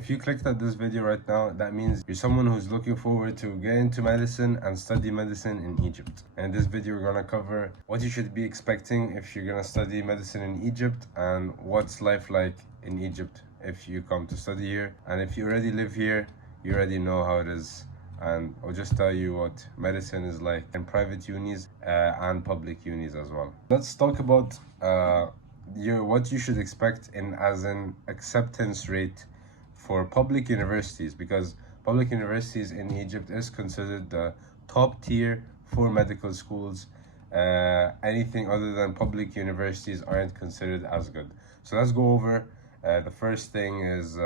If you clicked at this video right now, that means you're someone who's looking forward to get into medicine and study medicine in Egypt. And in this video, we're gonna cover what you should be expecting if you're gonna study medicine in Egypt and what's life like in Egypt if you come to study here. And if you already live here, you already know how it is. And I'll just tell you what medicine is like in private unis and public unis as well. Let's talk about what you should expect in as an acceptance rate for public universities, because public universities in Egypt is considered the top tier for medical schools. Anything other than public universities aren't considered as good. So let's go over the first thing is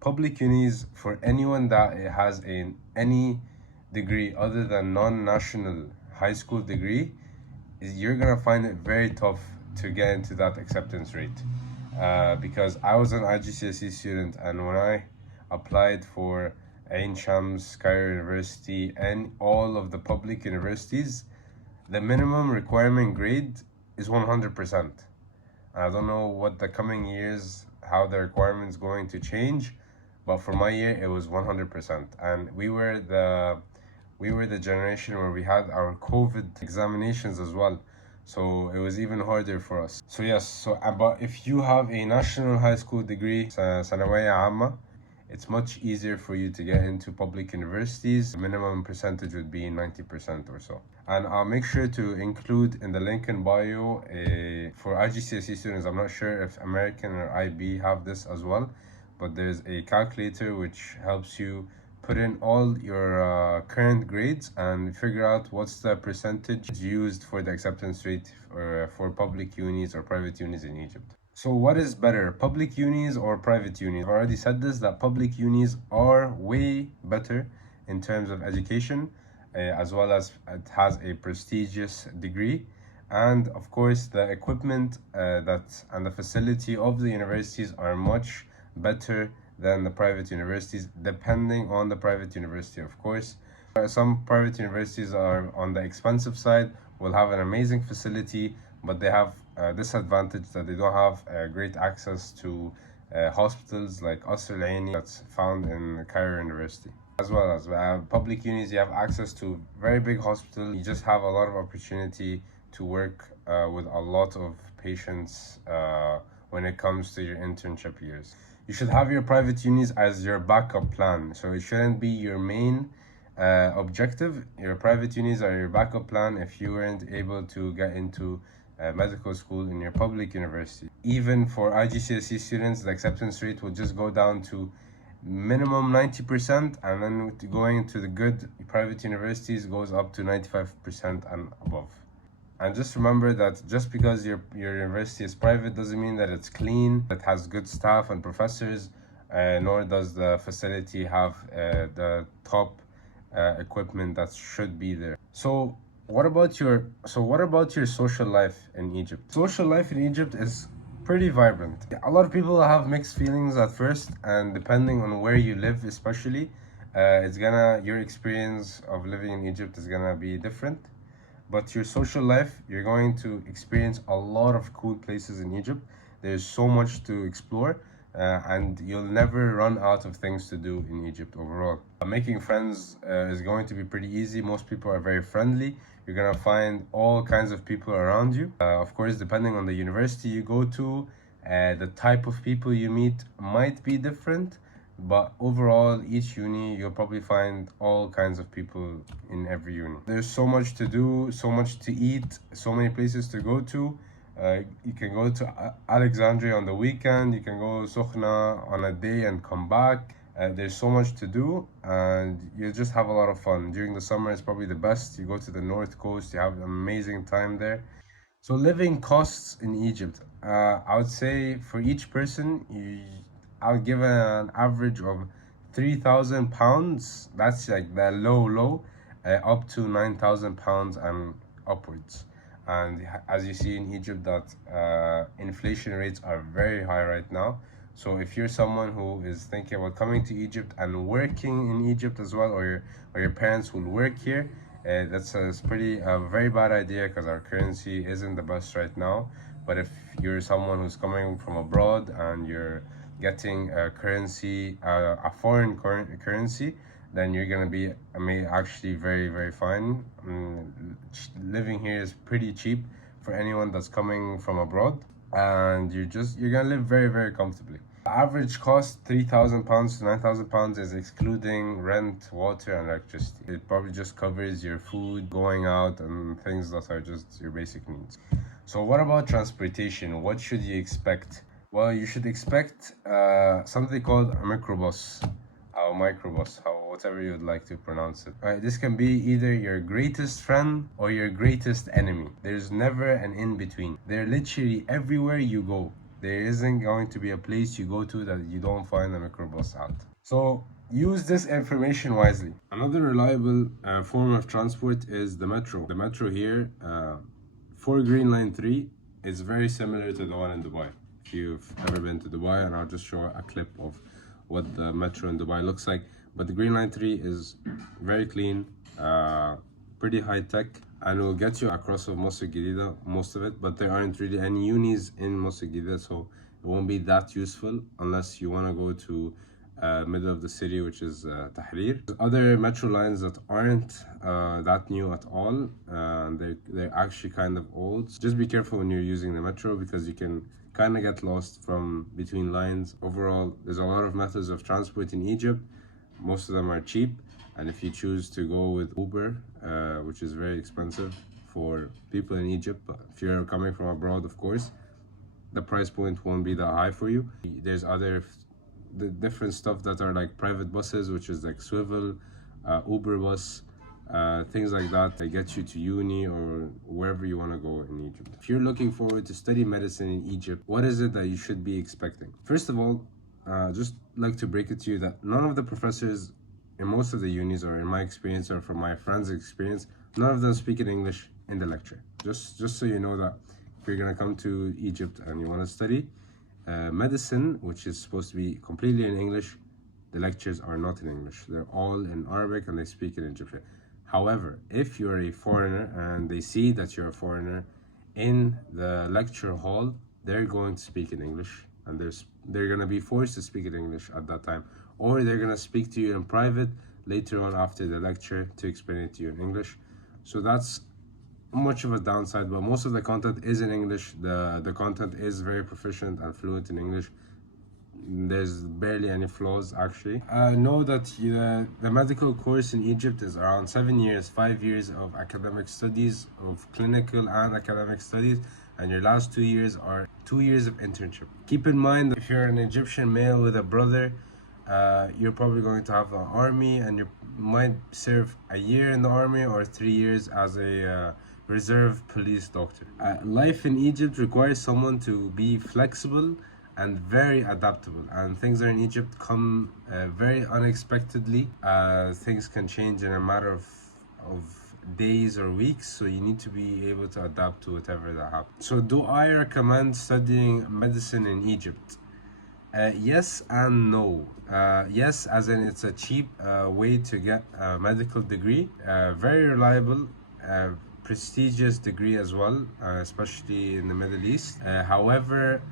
public unis. For anyone that has any degree other than non-national high school degree, you're gonna find it very tough to get into that acceptance rate. Because I was an IGCSE student, and when I applied for Ain Shams, Cairo University, and all of the public universities, the minimum requirement grade is 100%. I don't know what the coming years, how the requirement is going to change, but for my year it was 100%. And we were the generation where we had our COVID examinations as well. So it was even harder for us. So yes, but if you have a national high school degree, ثانوية عامة, it's much easier for you to get into public universities. The minimum percentage would be 90% or so. And I'll make sure to include in the link in bio for IGCSE students. I'm not sure if American or IB have this as well, but there's a calculator which helps you put in all your current grades and figure out what's the percentage used for the acceptance rate for public unis or private unis in Egypt. So what is better, public unis or private unis? I've already said this, that public unis are way better in terms of education, as well as it has a prestigious degree. And of course, the equipment and the facility of the universities are much better than the private universities, depending on the private university, of course. Some private universities are on the expensive side, will have an amazing facility, but they have a disadvantage that they don't have great access to hospitals like Qasr Al Aini that's found in Cairo University. As well as public unis, you have access to very big hospitals. You just have a lot of opportunity to work with a lot of patients when it comes to your internship years. You should have your private unis as your backup plan. So it shouldn't be your main objective. Your private unis are your backup plan if you weren't able to get into medical school in your public university. Even for IGCSE students, the acceptance rate will just go down to minimum 90%, and then going to the good private universities goes up to 95% and above. And just remember that just because your university is private doesn't mean that it's clean, it has good staff and professors, nor does the facility have the top equipment that should be there. So what about your social life in Egypt? Social life in Egypt is pretty vibrant. A lot of people have mixed feelings at first, and depending on where you live, especially, your experience of living in Egypt is gonna be different. But your social life, you're going to experience a lot of cool places in Egypt. There's so much to explore, and you'll never run out of things to do in Egypt overall. Making friends is going to be pretty easy. Most people are very friendly. You're gonna find all kinds of people around you. Of course, depending on the university you go to, the type of people you meet might be different. But overall, each uni, you'll probably find all kinds of people in every uni. There's so much to do, so much to eat, so many places to go to. You can go to Alexandria on the weekend, you can go Sokhna on a day and come back. There's so much to do, and you just have a lot of fun. During the summer, it's probably the best. You go to the North Coast, you have an amazing time there. So living costs in Egypt, I would say for each person, I'll give an average of £3,000. That's like the low, up to £9,000 and upwards. And as you see in Egypt, that inflation rates are very high right now. So if you're someone who is thinking about coming to Egypt and working in Egypt as well, or your parents will work here, that's a very bad idea, because our currency isn't the best right now. But if you're someone who's coming from abroad and you're getting a currency, a foreign currency, then you're gonna be actually very fine. Living here is pretty cheap for anyone that's coming from abroad, and you're gonna live very comfortably. The average cost £3,000 to £9,000 is excluding rent, water, and electricity. It probably just covers your food, going out, and things that are just your basic needs. So what about transportation? What should you expect? Well, you should expect something called a microbus, or microbus, whatever you would like to pronounce it. Right, this can be either your greatest friend or your greatest enemy. There's never an in between. They're literally everywhere you go. There isn't going to be a place you go to that you don't find a microbus at. So use this information wisely. Another reliable form of transport is the metro. The metro here, for Green Line 3, is very similar to the one in Dubai. If you've ever been to Dubai, and I'll just show a clip of what the metro in Dubai looks like. But the Green Line 3 is very clean, pretty high tech, and will get you across of Masjid Gadida, most of it, but there aren't really any unis in Masjid Gadida, so it won't be that useful unless you want to go to middle of the city, which is Tahrir. There's other metro lines that aren't that new at all, they're actually kind of old. So just be careful when you're using the metro, because you can kind of get lost from between lines. Overall, there's a lot of methods of transport in Egypt. Most of them are cheap, and if you choose to go with Uber, which is very expensive for people in Egypt, but if you're coming from abroad, of course, the price point won't be that high for you. There's the different stuff that are like private buses, which is like Swivel, Uber bus, things like that. They get you to uni or wherever you want to go in Egypt. If you're looking forward to study medicine in Egypt, what is it that you should be expecting? First of all, just like to break it to you that none of the professors in most of the unis, or in my experience or from my friends' experience, none of them speak in English in the lecture. Just so you know that if you're gonna come to Egypt and you want to study medicine, which is supposed to be completely in English, the lectures are not in English. They're all in Arabic and they speak in Egyptian. However, if you're a foreigner and they see that you're a foreigner in the lecture hall, they're going to speak in English, and they're going to be forced to speak in English at that time, or they're going to speak to you in private later on after the lecture to explain it to you in English. So that's much of a downside, but most of the content is in English. The content is very proficient and fluent in English. There's barely any flaws, actually. Know that the medical course in Egypt is around 7 years, 5 years of academic studies, of clinical and academic studies, and your last 2 years are 2 years of internship. Keep in mind that if you're an Egyptian male with a brother, you're probably going to have the army, and you might serve a year in the army or 3 years as a reserve police doctor. Life in Egypt requires someone to be flexible and very adaptable, and things are in Egypt come very unexpectedly. Things can change in a matter of days or weeks, so you need to be able to adapt to whatever that happens. So do I recommend studying medicine in Egypt? Yes and no. Yes, as in it's a cheap way to get a medical degree, very reliable, prestigious degree as well, especially in the Middle East. However,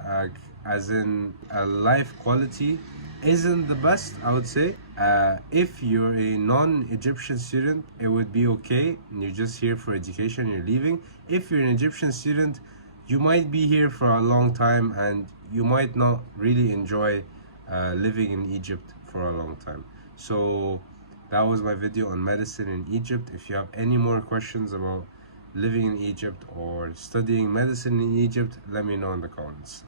as in life quality isn't the best, I would say. If you're a non-Egyptian student, it would be okay, and you're just here for education, you're leaving. If you're an Egyptian student, you might be here for a long time, and you might not really enjoy living in Egypt for a long time. So that was my video on medicine in Egypt. If you have any more questions about living in Egypt or studying medicine in Egypt, let me know in the comments.